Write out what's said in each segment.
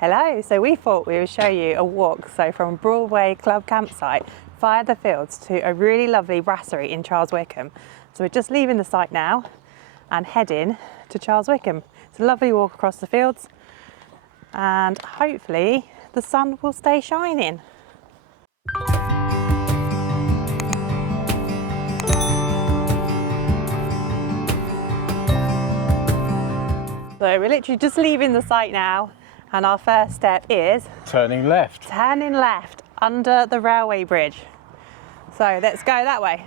Hello, so we thought we would show you a walk from Broadway Club Campsite via the fields to a really lovely brasserie in Childswickham. So we're just leaving the site now and heading to Childswickham. It's a lovely walk across the fields and hopefully the sun will stay shining. So we're literally just leaving the site now, and our first step is turning left. Turning left under the railway bridge. So let's go that way.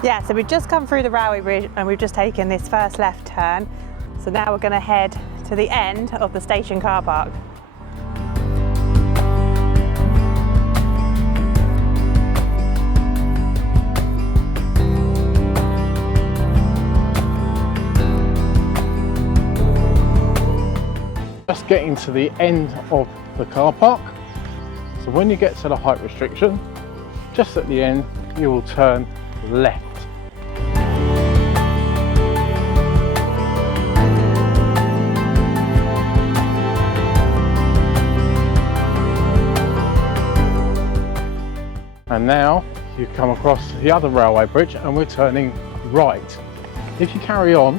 Yeah, so we've just come through the railway bridge and we've just taken this first left turn. So now we're going to head to the end of the station car park. Just getting to the end of the car park. So when you get to the height restriction, just at the end, you will turn left. And now you come across the other railway bridge and we're turning right. If you carry on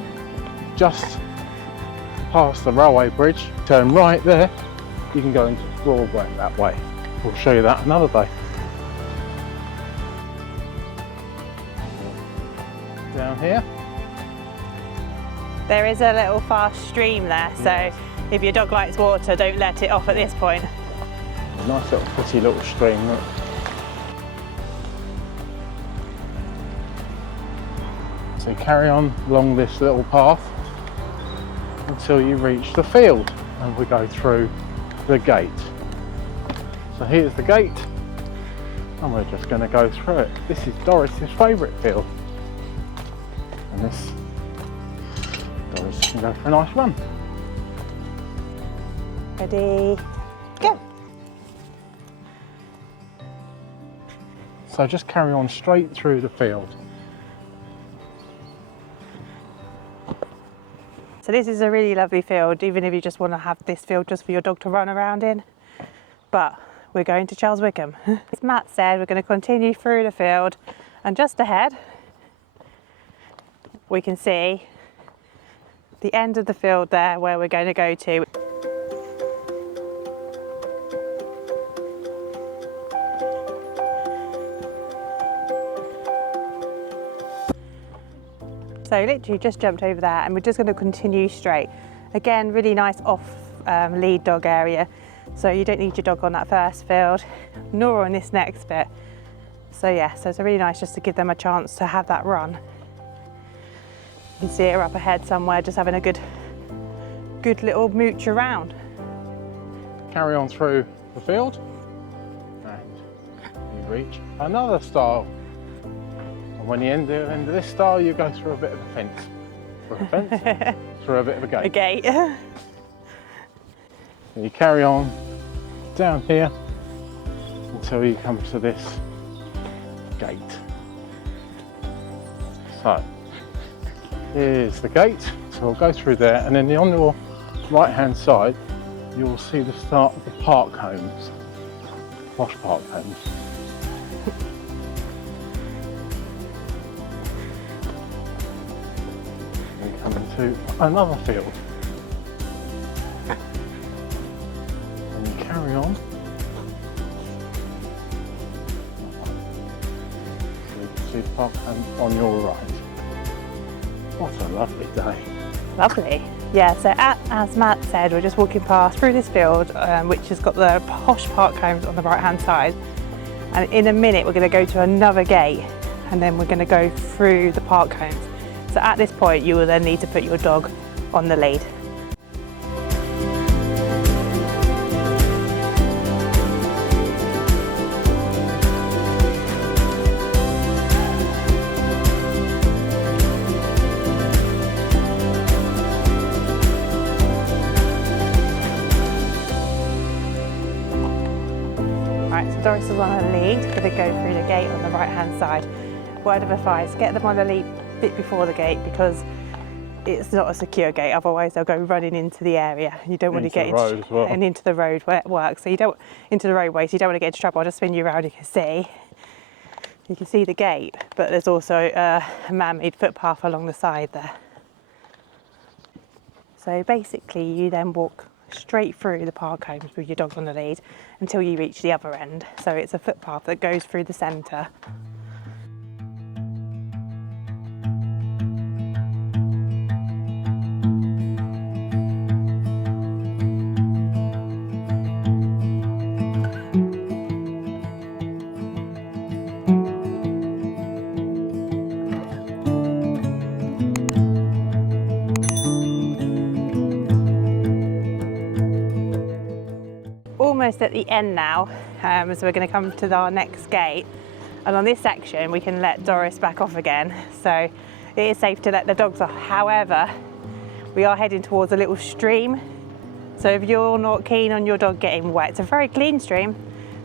just past the railway bridge, turn right there, you can go into Broadway that way. We'll show you that another day. Down here. There is a little fast stream there, so if your dog likes water, don't let it off at this point. A nice little pretty little stream. Look. So you carry on along this little path until you reach the field and we go through the gate. So here's the gate and we're just going to go through it. This is Doris's favourite field. And this, Doris can go for a nice run. Ready, go! So just carry on straight through the field. So this is a really lovely field, even if you just want to have this field just for your dog to run around in. But we're going to Childswickham. As Matt said, we're going to continue through the field, and just ahead we can see the end of the field there where we're going to go to. So literally just jumped over there and we're just going to continue straight. Again, really nice off lead dog area. So you don't need your dog on that first field, nor on this next bit. So yeah, so it's really nice just to give them a chance to have that run. You can see her up ahead somewhere, just having a good little mooch around. Carry on through the field and you reach another stile. And when you end the end of this stile, you go through a bit of a fence. Through a fence, through a bit of a gate. A gate. And you carry on down here until you come to this gate. So here's the gate, so we'll go through there, and then on your right hand side you will see the start of the park homes, posh park homes. We come into another field and you carry on. So you can see the park home on your right. What a lovely day. Lovely. Yeah, so as Matt said, we're just walking past through this field, which has got the posh park homes on the right hand side. And in a minute, we're going to go to another gate and then we're going to go through the park homes. So at this point, you will then need to put your dog on the lead. Doris is on her lead, going to go through the gate on the right hand side. Word of advice, get them on the lead a bit before the gate because it's not a secure gate, otherwise they'll go running into the area. You don't want to get into the road where it works, so you don't into the roadway, so you don't want to get into trouble. I'll just spin you around. You can see the gate, but there's also a man-made footpath along the side there. So basically you then walk straight through the park homes with your dog on the lead until you reach the other end. So it's a footpath that goes through the centre. Almost at the end now, so we're going to come to our next gate, and on this section we can let Doris back off again, so it is safe to let the dogs off. However, we are heading towards a little stream, so if you're not keen on your dog getting wet, it's a very clean stream,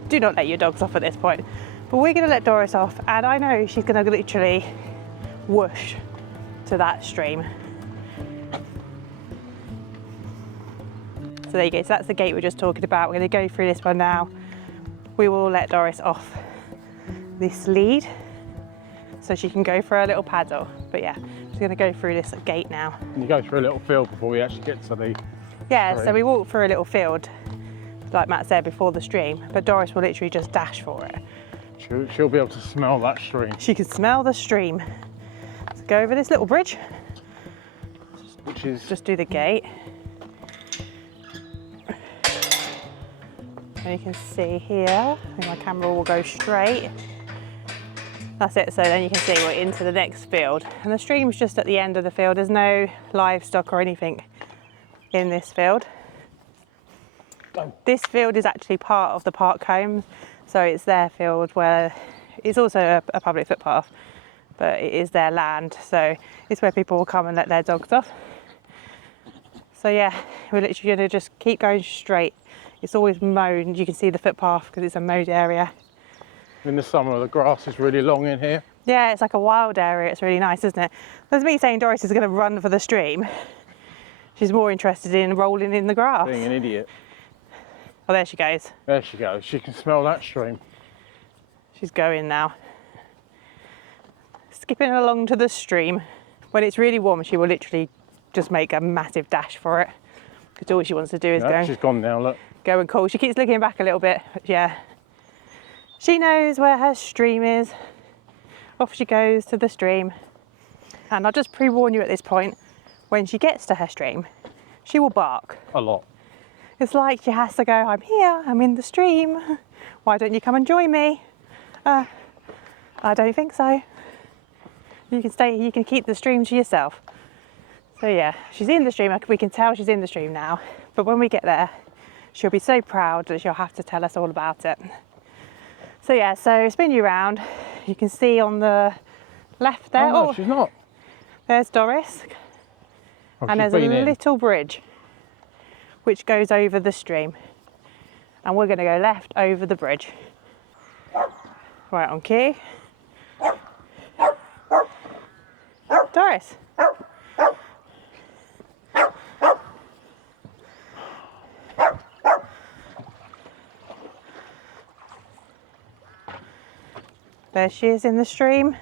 do not let your dogs off at this point. But we're going to let Doris off, and I know she's going to literally whoosh to that stream. So there you go, so that's the gate we were just talking about. We're going to go through this one now. We will let Doris off this lead so she can go for a little paddle. But yeah, she's going to go through this gate now. And you go through a little field before we actually get to the Yeah, so we walk through a little field, like Matt said, before the stream, but Doris will literally just dash for it. She'll be able to smell that stream. She can smell the stream. So go over this little bridge, which is just do the gate. And you can see here, I think my camera will go straight. That's it, so then you can see we're into the next field. And the stream's just at the end of the field. There's no livestock or anything in this field. This field is actually part of the park home, so it's their field where it's also a public footpath, but it is their land, so it's where people will come and let their dogs off. So yeah, we're literally going to just keep going straight. It's always mowed, you can see the footpath because it's a mowed area. In the summer the grass is really long in here. Yeah, it's like a wild area, it's really nice, isn't it? There's me saying Doris is going to run for the stream. She's more interested in rolling in the grass. Being an idiot. Oh, there she goes. There she goes, she can smell that stream. She's going now. Skipping along to the stream. When it's really warm, she will literally just make a massive dash for it. Because all she wants to do is go. She's gone now, look. Go and call. She keeps looking back a little bit, but yeah. She knows where her stream is. Off she goes to the stream. And I'll just pre-warn you at this point, when she gets to her stream, she will bark. A lot. It's like she has to go, I'm here, I'm in the stream. Why don't you come and join me? I don't think so. You can stay, you can keep the stream to yourself. So yeah, she's in the stream, we can tell she's in the stream now. But when we get there, she'll be so proud that she'll have to tell us all about it. So yeah, so spin you around. You can see on the left there. Oh, no, she's not. There's Doris. Oh, and there's a little bridge which goes over the stream. And we're going to go left over the bridge. Right on cue. Doris. There she is in the stream.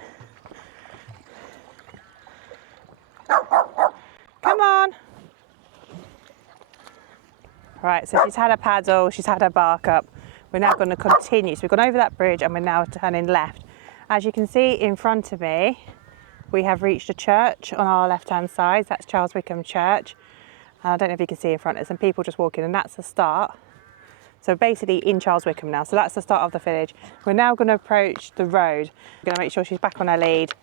Come on. Right, so she's had a paddle, she's had her bark up. We're now going to continue. So we've gone over that bridge and we're now turning left. As you can see in front of me, we have reached a church on our left-hand side. That's Childswickham Church. I don't know if you can see in front, there's some people just walking, and that's the start. So basically in Childswickham now. So that's the start of the village. We're now going to approach the road. We're going to make sure she's back on her lead.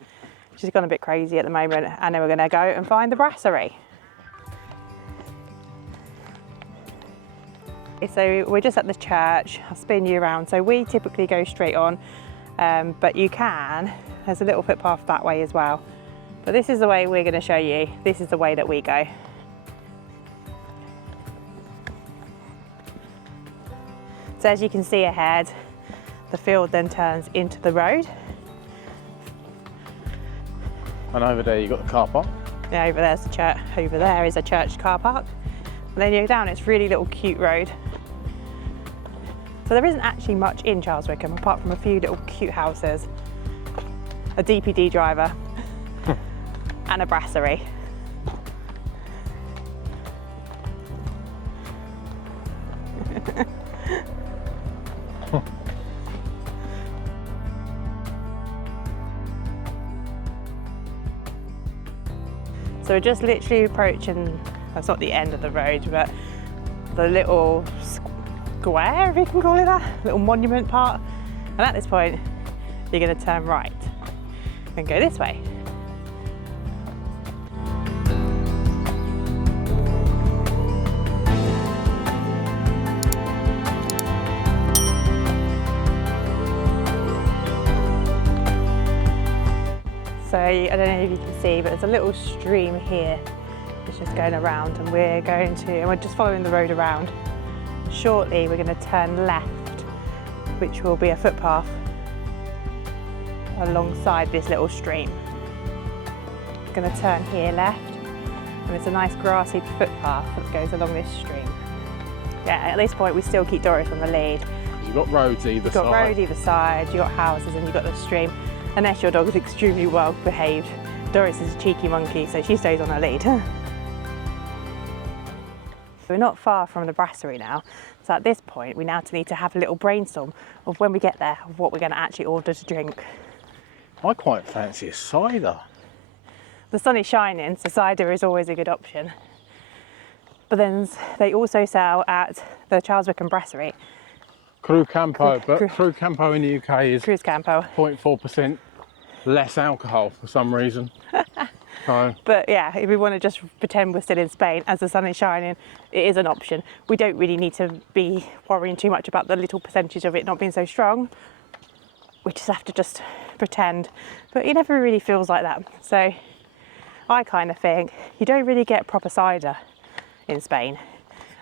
She's gone a bit crazy at the moment, and then we're going to go and find the brasserie. So we're just at the church. I'll spin you around. So we typically go straight on, but you can. There's a little footpath that way as well. But this is the way we're going to show you. This is the way that we go. So as you can see ahead, The field then turns into the road. And over there you've got the car park. Yeah, over there's the church. Over there is a church car park. And then you go down, it's really little cute road. So there isn't actually much in Childswickham apart from a few little cute houses, a DPD driver and a brasserie. So we're just literally approaching, that's not the end of the road, but the little square, if you can call it that, little monument part. And at this point, you're going to turn right and go this way. So I don't know if you can see, but there's a little stream here. It's just going around, and we're just following the road around. Shortly, we're going to turn left, which will be a footpath alongside this little stream. We're going to turn here left, and it's a nice grassy footpath that goes along this stream. Yeah, at this point, we still keep Doris on the lead. You've got roads either side. You've got road either side, you've got houses, and you've got the stream. Unless your dog is extremely well behaved. Doris is a cheeky monkey, so she stays on her lead. We're not far from the brasserie now, so at this point we now need to have a little brainstorm of when we get there, of what we're going to actually order to drink. I quite fancy a cider. The sun is shining, so cider is always a good option. But then they also sell at the Childswickham brasserie. Cru Campo, but Cru Campo in the UK is Cruise Campo. 0.4% less alcohol for some reason. So. But yeah, if we want to just pretend we're still in Spain as the sun is shining, it is an option. We don't really need to be worrying too much about the little percentage of it not being so strong. We just have to just pretend. But it never really feels like that. So I kind of think you don't really get proper cider in Spain.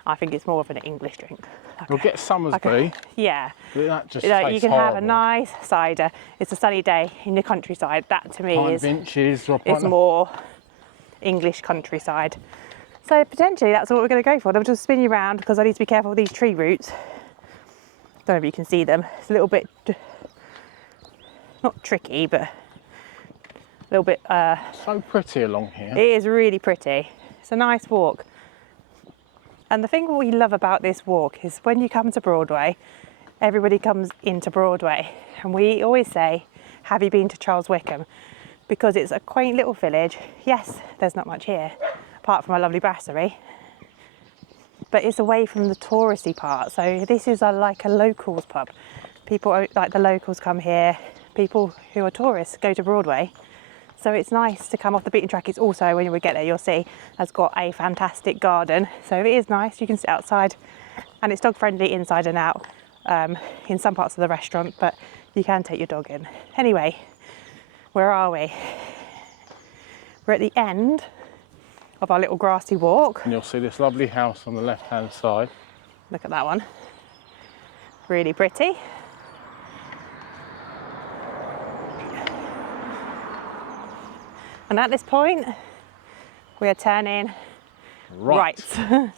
I think it's more of an English drink. We'll get Summersby. Yeah. That just you can have a horrible. nice cider. It's a sunny day in the countryside. That to me is more English countryside. So potentially that's what we're going to go for. They'll just spin you around because I need to be careful with these tree roots. Don't know if you can see them. It's a little bit, not tricky, but a little bit. So pretty along here. It is really pretty. It's a nice walk. And the thing we love about this walk is when you come to Broadway, everybody comes into Broadway. And we always say, have you been to Childswickham? Because it's a quaint little village. Yes, there's not much here, apart from a lovely brasserie. But it's away from the touristy part. So this is like a locals pub. People like the locals come here. People who are tourists go to Broadway. So it's nice to come off the beaten track. It's also, when we get there, you'll see, has got a fantastic garden. So it is nice. You can sit outside and it's dog friendly inside and out in some parts of the restaurant, but you can take your dog in. Anyway, where are we? We're at the end of our little grassy walk. And you'll see this lovely house on the left-hand side. Look at that one. Really pretty. And at this point, we are turning right. So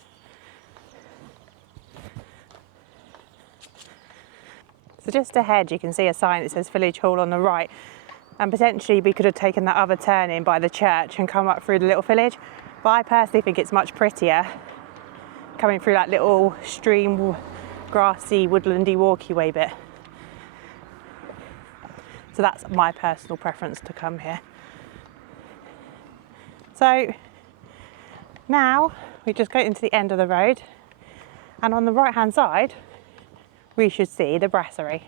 just ahead, you can see a sign that says Village Hall on the right. And potentially we could have taken that other turn in by the church and come up through the little village. But I personally think it's much prettier coming through that little stream, grassy, woodlandy, walky way bit. So that's my personal preference to come here. So now we just go into the end of the road, and on the right hand side we should see the brasserie.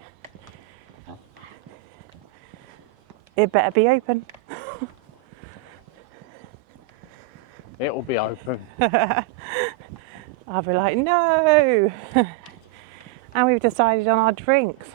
It better be open. It will be open. I'll be like, no. And we've decided on our drinks.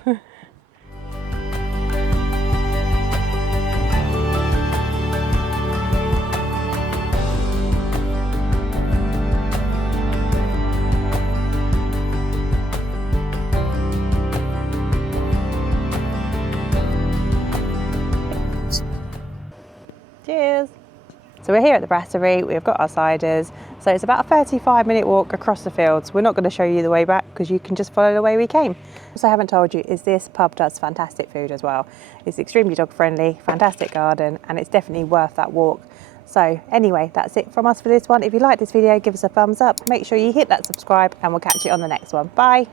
Cheers. So we're here at the brasserie, we've got our ciders, so it's about a 35-minute walk across the fields. We're not going to show you the way back because you can just follow the way we came. What I haven't told you is this pub does fantastic food as well. It's extremely dog friendly, fantastic garden, and it's definitely worth that walk. So anyway, that's it from us for this one. If you like this video, give us a thumbs up, make sure you hit that subscribe, and we'll catch you on the next one. Bye.